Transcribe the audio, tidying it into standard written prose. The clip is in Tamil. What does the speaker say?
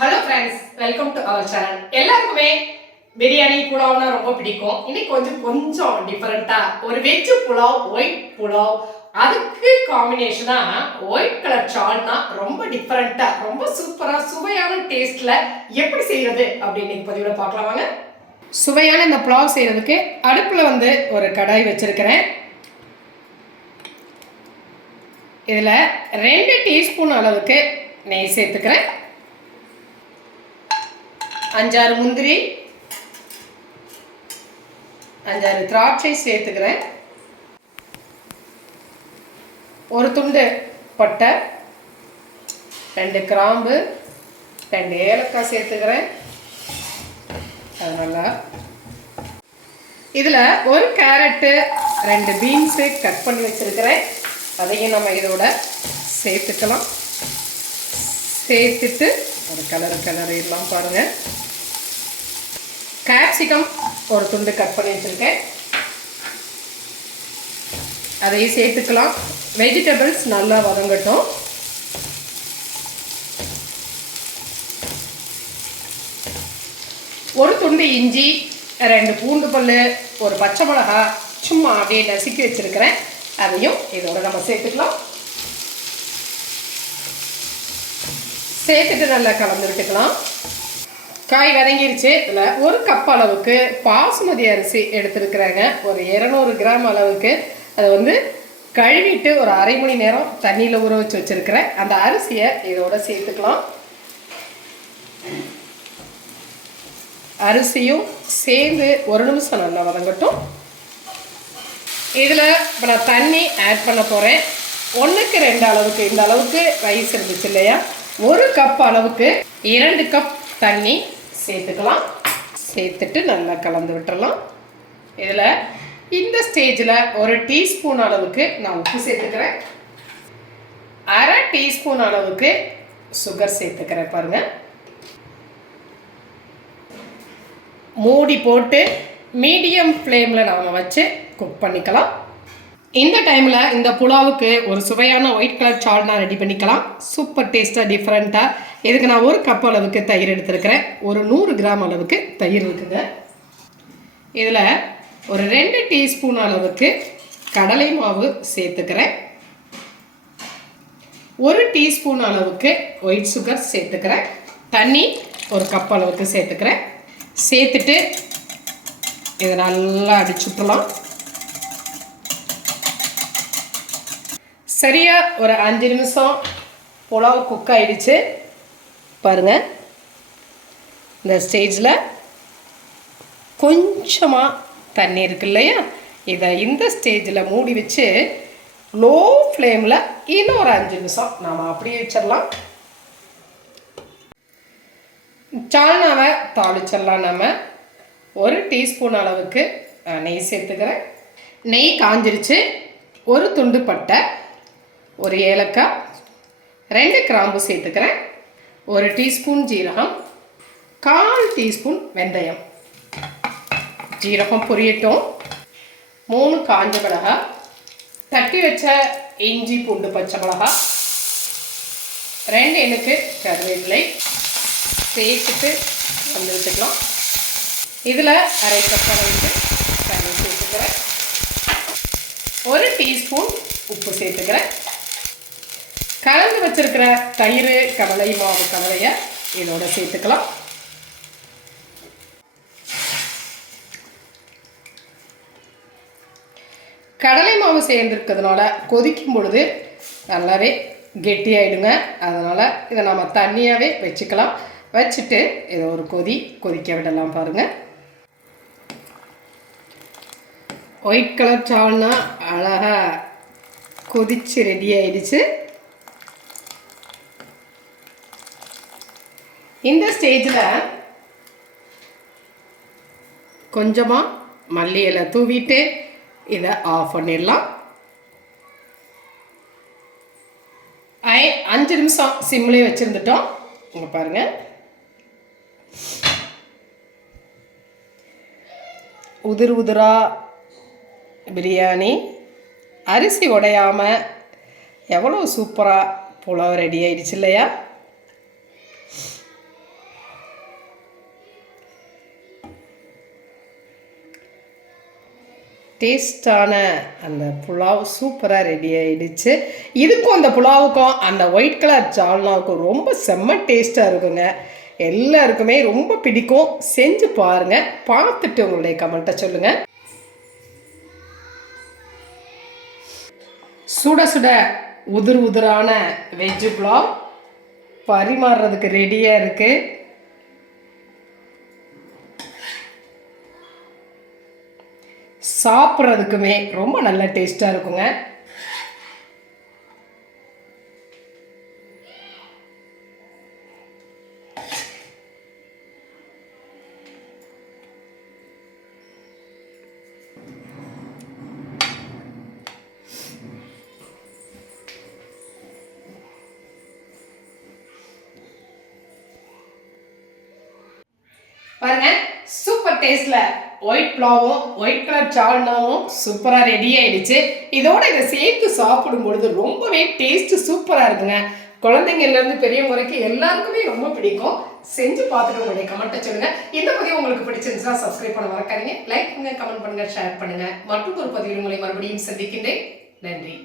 Hello friends, welcome to our channel. எல்லாருக்குமே பிரியாணி புலாவ்னா ரொம்ப பிடிக்கும். இன்னைக்கு கொஞ்சம் டிஃபரெண்டா ஒரு வெஜ் புலாவ், ஒயிட் புலாவ், அதுக்கு காம்பினேஷனா ஒயிட் கலர் சால்னா ரொம்ப டிஃபரெண்டா, ரொம்ப சூப்பரா சுவையான டேஸ்ட்ல எப்படி செய்யறது அப்படின்னு பதிவுல பார்க்கலாம் வாங்க. சுவையான இந்த புலாவ் செய்யறதுக்கு அடுப்புல ஒரு கடாய் வச்சிருக்கிறேன். இதுல 2 டீஸ்பூன் அளவுக்கு நெய் சேர்த்துக்கிறேன். 5-6 முந்திரி, 5-6 திராட்சை சேர்த்துக்கிறேன். ஒரு துண்டு பட்டை, 2 கிராம்பு, 2 ஏலக்காய் சேர்த்துக்கிறேன். அதனால இதில் ஒரு கேரட்டு, 2 பீன்ஸு கட் பண்ணி வச்சுருக்கிறேன். அதையும் நம்ம இதோட சேர்த்துக்கலாம். சேர்த்துட்டு ஒரு கலரிடலாம் பாருங்கள். கேப்சிகம் ஒரு துண்டு கட் பண்ணி வச்சுருக்கேன், அதையும் சேர்த்துக்கலாம். வெஜிடபிள்ஸ் நல்லா வதங்கட்டும். ஒரு துண்டு இஞ்சி, 2 பூண்டு பல், ஒரு பச்சை மிளகா சும்மா அப்படியே நசுக்கி வச்சுருக்கிறேன். அதையும் இதோட நம்ம சேர்த்துக்கலாம். சேர்த்துட்டு நல்லா கலந்து விட்டுக்கலாம். காய் வதங்கிருச்சு. இதில் ஒரு கப் அளவுக்கு பாசுமதி அரிசி எடுத்துருக்குறாங்க. ஒரு 200 கிராம் அளவுக்கு அதை கழுவிட்டு ஒரு அரை மணி நேரம் தண்ணியில் ஊற வச்சு வச்சுருக்கிறேன். அந்த அரிசியை இதோட சேர்த்துக்கலாம். அரிசியும் சேர்ந்து ஒரு நிமிஷம் நல்லா வதங்கட்டும். இதில் இப்போ நான் தண்ணி ஆட் பண்ண போகிறேன். 1க்கு 2 அளவுக்கு, இந்த அளவுக்கு ரைஸ் இருந்துச்சு இல்லையா, 1 கப் அளவுக்கு 2 கப் தண்ணி சேர்த்துக்கலாம். சேர்த்துட்டு நல்லா கலந்து விட்டுறலாம். இதில் இந்த ஸ்டேஜில் ஒரு டீஸ்பூன் அளவுக்கு நான் உப்பு சேர்த்துக்கிறேன். அரை டீஸ்பூன் அளவுக்கு சுகர் சேர்த்துக்கிறேன் பாருங்கள். மூடி போட்டு மீடியம் ஃப்ளேமில் நாம் வச்சு குக் பண்ணிக்கலாம். இந்த டைமில் இந்த புலாவுக்கு ஒரு சுவையான ஒயிட் கலர் சால்னா ரெடி பண்ணிக்கலாம். சூப்பர் டேஸ்ட்டாக டிஃப்ரெண்ட்டாக. இதுக்கு நான் 1 கப் அளவுக்கு தயிர் எடுத்துருக்கிறேன். ஒரு 100 கிராம் அளவுக்கு தயிர் இருக்குங்க. இதில் ஒரு 2 டீஸ்பூன் அளவுக்கு கடலை மாவு சேர்த்துக்கிறேன். 1 டீஸ்பூன் அளவுக்கு ஒயிட் சுகர் சேர்த்துக்கிறேன். தண்ணி 1 கப் அளவுக்கு சேர்த்துக்கிறேன். சேர்த்துட்டு இதை நல்லா அடிச்சுட்டுலாம். சரியாக ஒரு 5 நிமிஷம் புலாவ் குக் ஆகிடுச்சு பாருங்கள். இந்த ஸ்டேஜில் கொஞ்சமாக தண்ணி இருக்கு இல்லையா, இதை இந்த ஸ்டேஜில் மூடி வச்சு லோ ஃப்ளேமில் இன்னும் ஒரு 5 நிமிஷம் நாம் அப்படியே வச்சிடலாம். சால்னாவை தாளிச்சிடலாம். நம்ம 1 டீஸ்பூன் அளவுக்கு நெய் சேர்த்துக்கிறேன். நெய் காஞ்சிருச்சு. ஒரு துண்டு பட்டை, ஒரு ஏலக்காய், 2 கிராம்பு சேர்த்துக்கிறேன். 1 டீஸ்பூன் ஜீரகம், 1/4 டீஸ்பூன் வெந்தயம். ஜீரகம் பொரியட்டும். 3 காஞ்ச மிளகாய், தட்டி வச்ச இஞ்சி பூண்டு பச்சை மிளகாய், 2 எனக்கு கருவேப்பிலை சேர்த்துட்டு வந்து வச்சுக்கலாம். இதில் அரை கப் அளவுக்கு தண்ணி சேர்த்துக்கிறேன். 1 டீஸ்பூன் உப்பு சேர்த்துக்கிறேன். கலந்து வச்சிருக்கிற தயிர், கடலை மாவு கலவையை இதோட சேர்த்துக்கலாம். கடலை மாவு சேர்ந்துருக்கிறதுனால கொதிக்கும் பொழுது நல்லாவே கெட்டியாயிடுங்க. அதனால் இதை நம்ம தண்ணியாகவே வச்சுக்கலாம். வச்சுட்டு இதை ஒரு கொதிக்க விடலாம் பாருங்கள். ஒயிட் கலர் சால்னா அழகாக கொதிச்சு ரெடி ஆயிடுச்சு. இந்த ஸ்டேஜில் கொஞ்சமாக மல்லி இலை தூவிட்டு இதை ஆஃப் பண்ணிடலாம். 5 நிமிஷம் சிம்லேயே வச்சுருந்துட்டோம். இங்கே பாருங்கள், உதிரா பிரியாணி அரிசி உடையாமல் எவ்வளோ சூப்பராக புலாவ் ரெடி ஆயிடுச்சு இல்லையா. டேஸ்டான அந்த புலாவ் சூப்பராக ரெடி ஆகிடுச்சு. இதுக்கும் அந்த புலாவுக்கும் அந்த ஒயிட் கலர் சால்னாவுக்கும் ரொம்ப செம்ம டேஸ்ட்டாக இருக்குங்க. எல்லாருக்குமே ரொம்ப பிடிக்கும். செஞ்சு பாருங்கள், பார்த்துட்டு உங்களுடைய கமெண்ட்டை சொல்லுங்கள். சுட சுட உதிர் உதிரான வெஜ்ஜு புலாவ் பரிமாறுறதுக்கு ரெடியாக இருக்குது. சாப்பிட்றதுக்குமே ரொம்ப நல்ல டேஸ்ட்டாக இருக்குங்க. பாருங்க, சூப்பர் டேஸ்ட்ல ஒயிட் புலாவும் ஒயிட் கலர் சால்னாவும் சூப்பராக ரெடி ஆயிடுச்சு. இதோட இதை சேர்த்து சாப்பிடும் பொழுது ரொம்பவே டேஸ்ட் சூப்பராக இருக்குங்க. குழந்தைங்கள்லேருந்து பெரியவங்க வரைக்கும் எல்லாருக்குமே ரொம்ப பிடிக்கும். செஞ்சு பார்த்துட்டு உங்களுடைய கமெண்ட்டை சொல்லுங்க. இந்த பதிவு உங்களுக்கு பிடிச்சிருந்துச்சுன்னா சப்ஸ்கிரைப் பண்ண மறக்காதீங்க. லைக் பண்ணுங்க, கமெண்ட் பண்ணுங்க, ஷேர் பண்ணுங்க. மற்றும் ஒரு பதிவில் உங்களை மறுபடியும் சந்திக்கின்றேன். நன்றி.